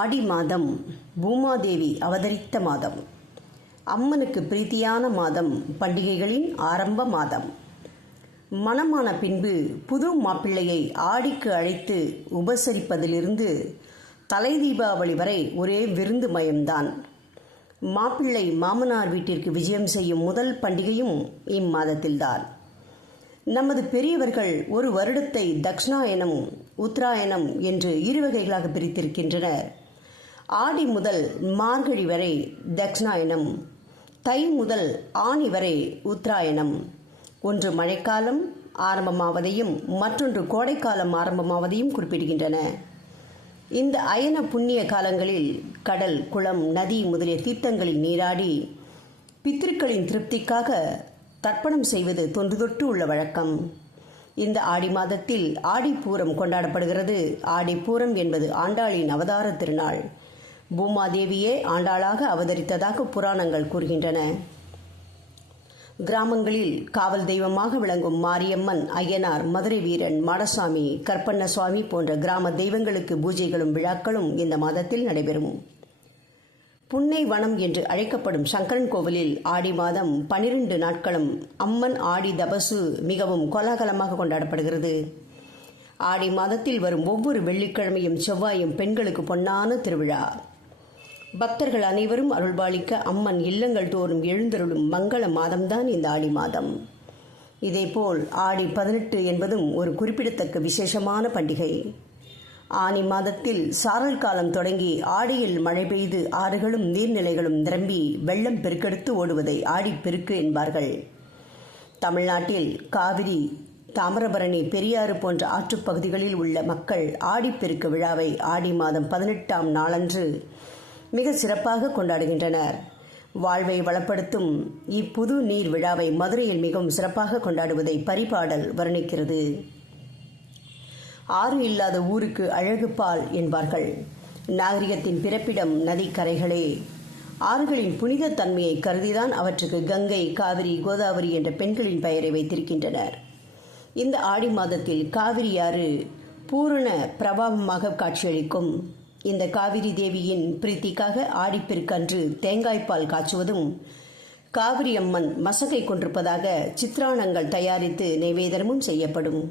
ஆடி மாதம் பூமாதேவி அவதரித்த மாதம். அம்மனுக்கு பிரீத்தியான மாதம், பண்டிகைகளின் ஆரம்ப மாதம். மணமான பின்பு புது மாப்பிள்ளையை ஆடிக்கு அழைத்து உபசரிப்பதிலிருந்து தலை தீபாவளி வரை ஒரே விருந்து மயம்தான். மாப்பிள்ளை மாமனார் வீட்டிற்கு விஜயம் செய்யும் முதல் பண்டிகையும் இம்மாதத்தில்தான். நமது பெரியவர்கள் ஒரு வருடத்தை தக்ஷணாயனம், உத்தராயணம் என்று இரு வகைகளாக பிரித்திருக்கின்றனர். ஆடி முதல் மார்கழி வரை தக்ஷணாயனம், தை முதல் ஆனி வரை உத்தராயணம். ஒன்று மழைக்காலம் ஆரம்பமாவதையும் மற்றொன்று கோடைக்காலம் ஆரம்பமாவதையும் குறிப்பிடுகின்றன. இந்த அயன புண்ணிய காலங்களில் கடல், குளம், நதி முதலிய தீர்த்தங்களில் நீராடி பித்திருக்களின் திருப்திக்காக தர்ப்பணம் செய்வது தொன்று தொட்டு உள்ள வழக்கம். இந்த ஆடி மாதத்தில் ஆடிப்பூரம் கொண்டாடப்படுகிறது. ஆடிப்பூரம் என்பது ஆண்டாளின் அவதார திருநாள். பூமாதேவியே ஆண்டாளாக அவதரித்ததாக புராணங்கள் கூறுகின்றன. கிராமங்களில் காவல் தெய்வமாக விளங்கும் மாரியம்மன், ஐயனார், மதுரை வீரன், மாடசாமி, கற்பண்ண சுவாமி போன்ற கிராம தெய்வங்களுக்கு பூஜைகளும் விழாக்களும் இந்த மாதத்தில் நடைபெறும். புன்னை வனம் என்று அழைக்கப்படும் சங்கரன் கோவிலில் ஆடி மாதம் 12 நாட்களும் அம்மன் ஆடி தபசு மிகவும் கோலாகலமாக கொண்டாடப்படுகிறது. ஆடி மாதத்தில் வரும் ஒவ்வொரு வெள்ளிக்கிழமையும் செவ்வாயும் பெண்களுக்கு பொன்னான திருவிழா. பக்தர்கள் அனைவரும் அருள்பாலிக்க அம்மன் இல்லங்கள் தோறும் எழுந்தருளும் மங்கள மாதம்தான் இந்த ஆடி மாதம். இதேபோல் ஆடி 18 என்பதும் ஒரு குறிப்பிடத்தக்க விசேஷமான பண்டிகை. ஆனி மாதத்தில் சாரல் காலம் தொடங்கி ஆடியில் மழை பெய்து ஆறுகளும் நீர்நிலைகளும் நிரம்பி வெள்ளம் பெருக்கெடுத்து ஓடுவதை ஆடிப்பெருக்கு என்பார்கள். தமிழ்நாட்டில் காவிரி, தாமிரபரணி, பெரியாறு போன்ற ஆற்றுப்பகுதிகளில் உள்ள மக்கள் ஆடிப்பெருக்கு விழாவை ஆடி மாதம் 18ஆம் நாளன்று மிக சிறப்பாக கொண்டாடுகின்றனர். வாழ்வை வளப்படுத்தும் இப்புது நீர் விழாவை மதுரையில் மிகவும் சிறப்பாக கொண்டாடுவதை பரிபாடல் வர்ணிக்கிறது. ஆறு இல்லாத ஊருக்கு அழகு பால் என்பார்கள். நாகரிகத்தின் பிறப்பிடம் நதிக்கரைகளே. ஆறுகளின் புனித தன்மையை கருதிதான் அவற்றுக்கு கங்கை, காவிரி, கோதாவரி என்ற பெண்களின் பெயரை வைத்திருக்கின்றனர். இந்த ஆடி மாதத்தில் காவிரி ஆறு பூரண பிரபாவமாக காட்சியளிக்கும். இந்த காவிரி தேவியின் பிரீத்திக்காக ஆடிப்பெருக்கன்று தேங்காய்ப்பால் காய்ச்சுவதும், காவிரி அம்மன் மசகை கொண்டிருப்பதாக சித்திரானங்கள் தயாரித்து நைவேதனமும் செய்யப்படும்.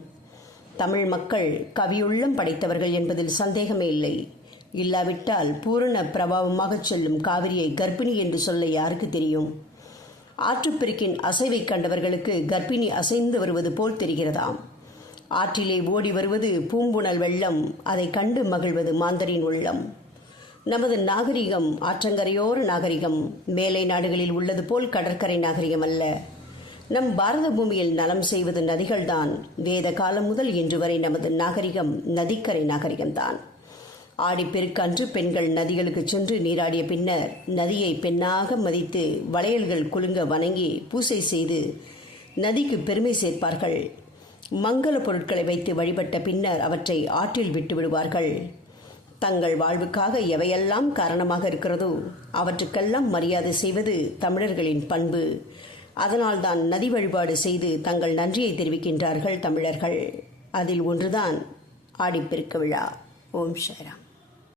தமிழ் மக்கள் கவியுள்ளம் படைத்தவர்கள் என்பதில் சந்தேகமே இல்லை. இல்லாவிட்டால் பூரண பிரபாவமாக செல்லும் காவிரியை கர்ப்பிணி என்று சொல்ல யாருக்கு தெரியும்? ஆற்றுப்பெருக்கின் அசைவை கண்டவர்களுக்கு கர்ப்பிணி அசைந்து வருவது போல் தெரிகிறதாம். ஆற்றிலே ஓடி வருவது பூம்புணல் வெள்ளம், அதை கண்டு மகிழ்வது மாந்தரின் உள்ளம். நமது நாகரிகம் ஆற்றங்கரையோர நாகரிகம், மேலை நாடுகளில் உள்ளது போல் கடற்கரை நாகரிகம் அல்ல. நம் பாரத பூமியில் நலம் செய்வது நதிகள்தான். வேத காலம் முதல் இன்று வரை நமது நாகரிகம் நதிக்கரை நாகரிகம்தான். ஆடிப்பெருக்கன்று பெண்கள் நதிகளுக்கு சென்று நீராடிய பின்னர் நதியை பெண்ணாக மதித்து வளையல்கள் குலுங்க வணங்கி பூசை செய்து நதிக்கு பெருமை சேர்ப்பார்கள். மங்கள பொருட்களை வைத்து வழிபட்ட பின்னர் அவற்றை ஆற்றில் விட்டு விடுவார்கள். தங்கள் வாழ்வுக்காக எவையெல்லாம் காரணமாக இருக்கிறதோ அவற்றுக்கெல்லாம் மரியாதை செய்வது தமிழர்களின் பண்பு. அதனால்தான் நதி வழிபாடு செய்து தங்கள் நன்றியை தெரிவிக்கின்றார்கள் தமிழர்கள். அதில் ஒன்றுதான் ஆடிப்பெருக்கு விழா. ஓம் சாய்ராம்.